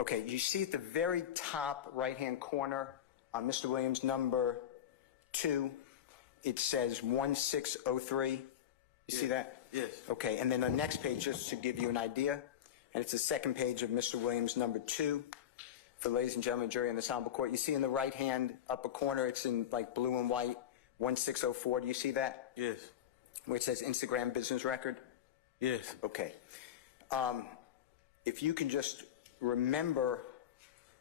Okay, you see at the very top right-hand corner on Mr. Williams' number 2, it says 1603. You see that? Yes. Okay, and then the next page, just to give you an idea, and it's the second page of Mr. Williams' number 2. For ladies and gentlemen, jury in this honorable court, you see in the right-hand upper corner, it's in like blue and white, 1604. Do you see that? Yes. Where it says Instagram business record? Yes. Okay. If you can just remember,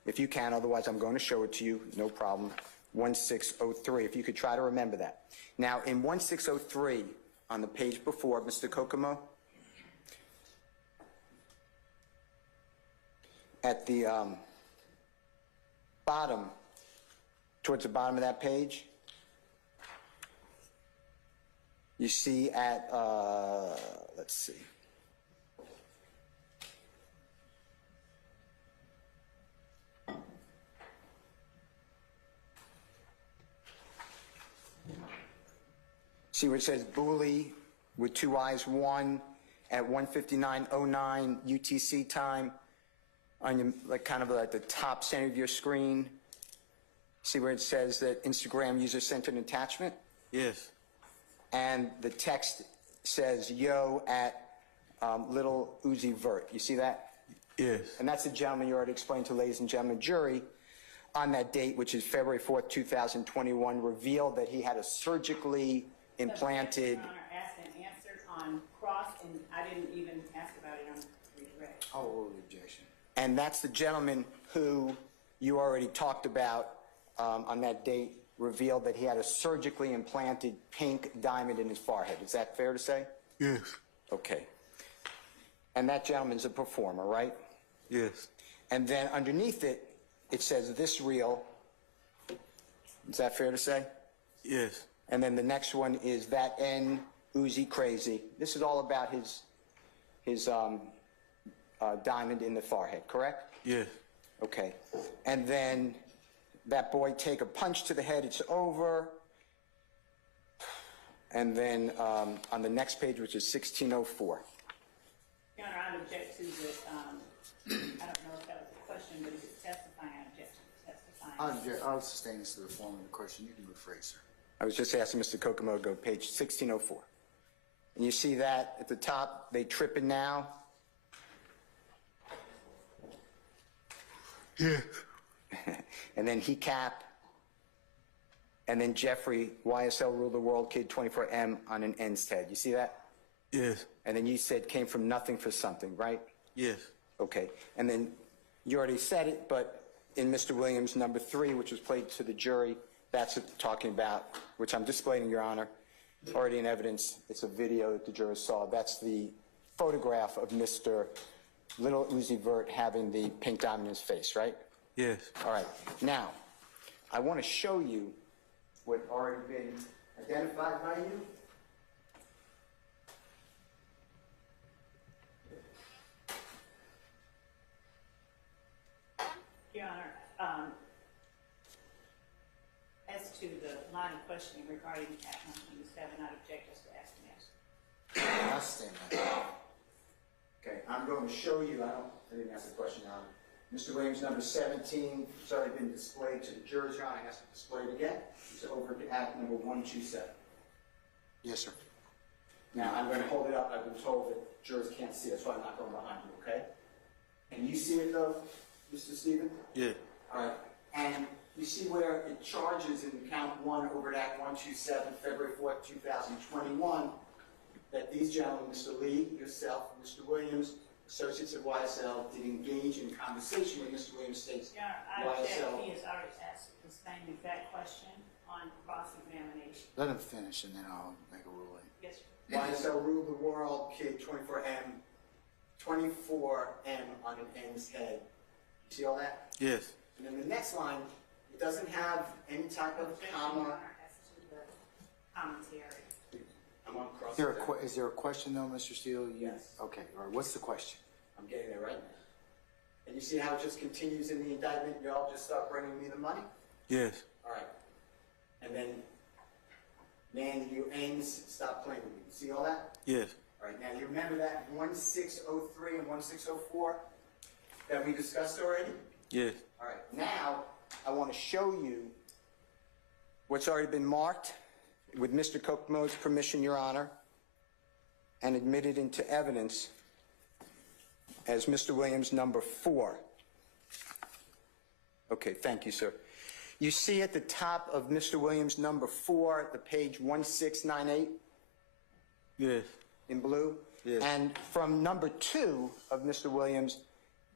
if you can, otherwise I'm going to show it to you, no problem, 1603, if you could try to remember that. Now, in 1603, on the page before, Mr. Kokomo, at the bottom, towards the bottom of that page, you see at, let's see. See where it says Booley with 2 I's 1 at 1:59:09 UTC time on your, like kind of like the top center of your screen. See where it says that Instagram user sent an attachment? Yes. And the text says yo at Lil Uzi Vert. You see that? Yes. And that's the gentleman you already explained to, ladies and gentlemen, jury, on that date, which is February 4th, 2021, revealed that he had a surgically implanted. Your Honor, asked and answered on cross, and I didn't even ask about it on redirect. Oh, objection. And that's the gentleman who you already talked about on that date, revealed that he had a surgically implanted pink diamond in his forehead. Is that fair to say? Yes. Okay. And that gentleman's a performer, right? Yes. And then underneath it, it says this real. Is that fair to say? Yes. And then the next one is that N Uzi crazy. This is all about his diamond in the forehead, correct? Yes. Okay. And then that boy take a punch to the head, it's over. And then on the next page, which is 1604. Your Honor, I object to the, I don't know if that was a question, but is it testifying? I object to testifying. I'll sustain this to the form of the question. You can rephrase, sir. I was just asking Mr. Kokomo to go page 1604. And you see that at the top, they tripping now? Yes. And then he cap. And then Jeffery, YSL rule the world, kid 24M on an N's head. You see that? Yes. And then you said came from nothing for something, right? Yes. Okay. And then you already said it, but in Mr. Williams' number 3, which was played to the jury, that's what talking about, which I'm displaying, Your Honor, already in evidence. It's a video that the jurors saw. That's the photograph of Mr. Lil Uzi Vert having the pink diamond in his face, right? Yes. All right. Now, I want to show you what already been identified by you. Your Honor, as to the line of questioning regarding Act 127, I object us to asking yes. I'll stand by that. Okay, I'm going to show you, I didn't ask the question, Your Honor. Mr. Williams, number 17, it's already been displayed to the jurors, Your Honor. I have to display it again. It's over to Act number 127. Yes, sir. Now, I'm going to hold it up. I've been told that jurors can't see it, so I'm not going behind you, okay? Can you see it, though, Mr. Stevens? Yeah. All right. And you see where it charges in count 1 over at Act 127, February 4th, 2021, that these gentlemen, Mr. Lee, yourself, and Mr. Williams, associates of YSL, did engage in conversation with Mr. Williams State's Your Honor, I object. YSL. He has already asked the same exact question on cross-examination. Let him finish, and then I'll make a ruling. Yes, sir. YSL ruled the world, kid 24M on an N's head. You see all that? Yes. And then the next line, it doesn't have any type of Objection, Your comma. Honor, as to the commentary. I'm on cross. Is there a question, though, Mr. Steele? Yes. Okay, all right. What's the question? I'm getting there right now. And you see how it just continues in the indictment? Y'all just start bringing me the money? Yes. All right. And then, man, you N's, stop playing with me. See all that? Yes. All right, now you remember that 1603 and 1604? that we discussed already? Yes. All right, now I want to show you what's already been marked with Mr. Kokomo's permission, Your Honor, and admitted into evidence as Mr. Williams number 4. Okay, thank you, sir. You see at the top of Mr. Williams number 4, the page 1698 Yes. in blue? Yes. And from number 2 of Mr. Williams,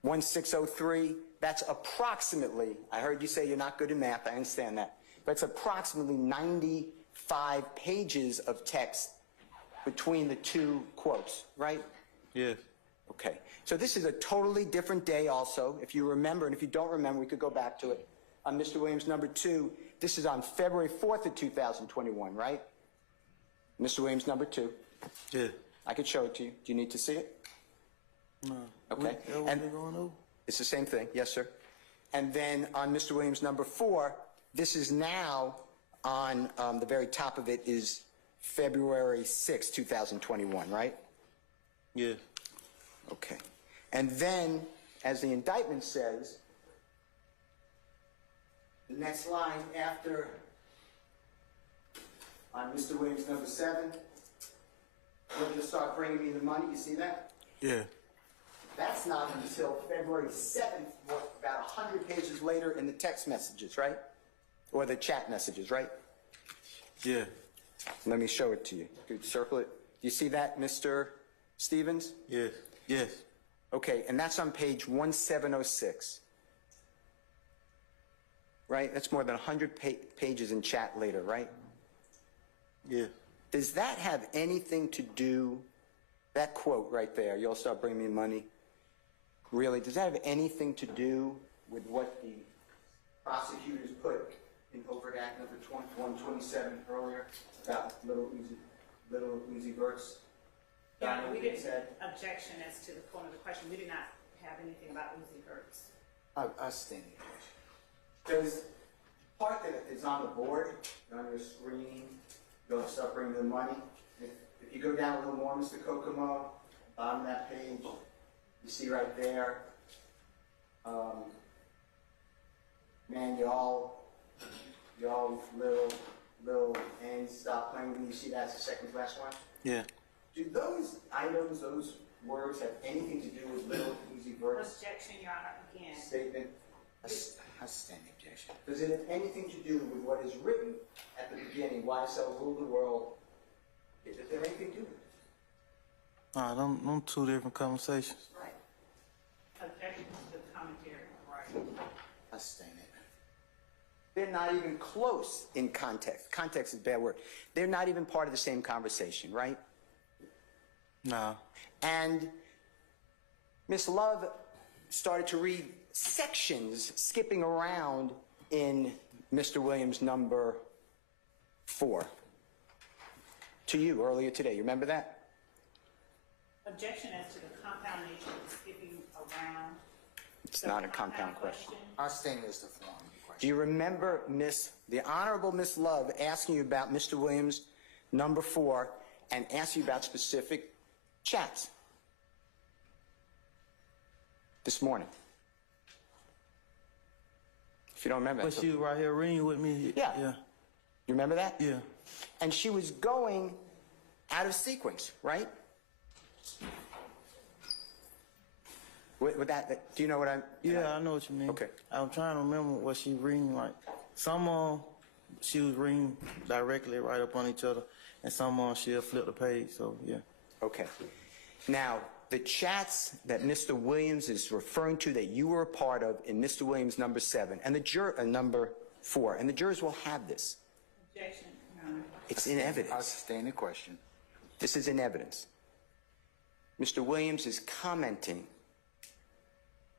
1603, that's approximately, I heard you say you're not good at math, I understand that, but it's approximately 95 pages of text between the two quotes, right? Yes. Okay, so this is a totally different day also. If you remember, and if you don't remember, we could go back to it. On Mr. Williams number 2, this is on February 4th of 2021, right? Mr. Williams number 2. Yeah. I could show it to you. Do you need to see it? No. Okay. And And going over? it's the same thing, yes, sir. And then on Mr. Williams number 4, this is now on the very top of it is February 6th, 2021, right? Yeah. Okay. And then, as the indictment says, the next line after on Mr. Williams number 7, we'll just start bringing me the money. You see that? Yeah. That's not until February 7th, about 100 pages later in the text messages, right? Or the chat messages, right? Yeah. Let me show it to you. Could you circle it? Do you see that, Mr. Stevens? Yes. Yes. Okay, and that's on page 1706. Right? That's more than 100 pages in chat later, right? Yeah. Does that have anything to do, that quote right there, you'll start bringing me money, really, does that have anything to do with what the prosecutors put in overt act number 127 earlier about Lil Uzi Vert's? Your Honor, we didn't said? objection as to the point of the question. We did not have anything about Uzi Vert's. I stand the objection. There's part that is on the board, on your screen, you'll start bringing the money. If you go down a little more, Mr. Kokomo, bottom of that page, you see right there, man, y'all, Lil, and stop playing with me. You see that's the second to last one? Yeah. Do those items, those words have anything to do with Lil Uzi Vert's Objection, Your Honor, again. statement? I stand the objection. Does it have anything to do with what is written at the beginning, why so rule the world? Does it have anything to do with it? Nah, them two different conversations. Right. Objection to the commentary, right. I stand it. They're not even close in context. Context is a bad word. They're not even part of the same conversation, right? Nah. And Miss Love started to read sections skipping around in Mr. Williams number 4 to you earlier today. You remember that? Objection as to the compound nature of skipping around. It's The not a compound question. I stand as the form of the Do question. you remember the Honorable Miss Love asking you about Mr. Williams number 4 and asking you about specific chats this morning? If you don't remember, But that's she was right here reading with me. Yeah. Yeah. you remember that? Yeah. And she was going out of sequence, right? With that, do you know what I'm? Yeah, I know what you mean. Okay. I'm trying to remember what she reading like. Some she was reading directly right up on each other, and some she'll flip the page. So yeah. Okay. Now, the chats that Mr. Williams is referring to that you were a part of in Mr. Williams number 7 and the number 4, and the jurors will have this. Objection, Your Honor. It's in I evidence. stand the question. This is in evidence. Mr. Williams is commenting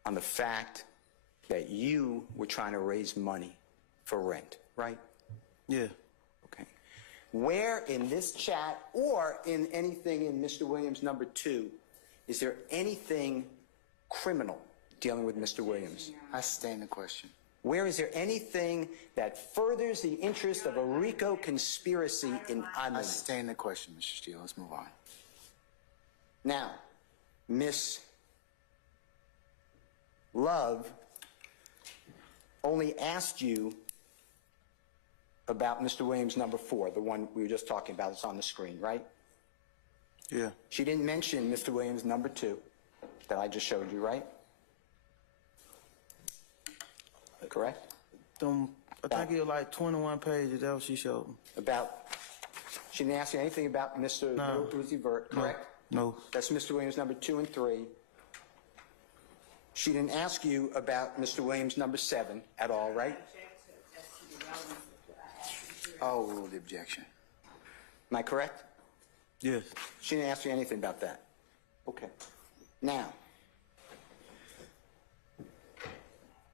on the fact that you were trying to raise money for rent, right? Yeah. Okay. Where in this chat or in anything in Mr. Williams number 2, is there anything criminal dealing with Mr. Williams? I stand the question. Where is there anything that furthers the interest of a RICO conspiracy in I Imogen? stand the question, Mr. Steele. Let's move on. Love only asked you about Mr. Williams number 4, the one we were just talking about. It's on the screen, right? Yeah. She didn't mention Mr. Williams number 2 that I just showed you, right? Correct? I think it was like 21 pages. That's what she showed me. She didn't ask you anything about Mr. No. Lil Uzi Vert, correct? No. That's Mr. Williams number 2 and 3. She didn't ask you about Mr. Williams number 7 at all, right? I'll rule the objection. Am I correct? Yes. She didn't ask you anything about that. Okay. Now,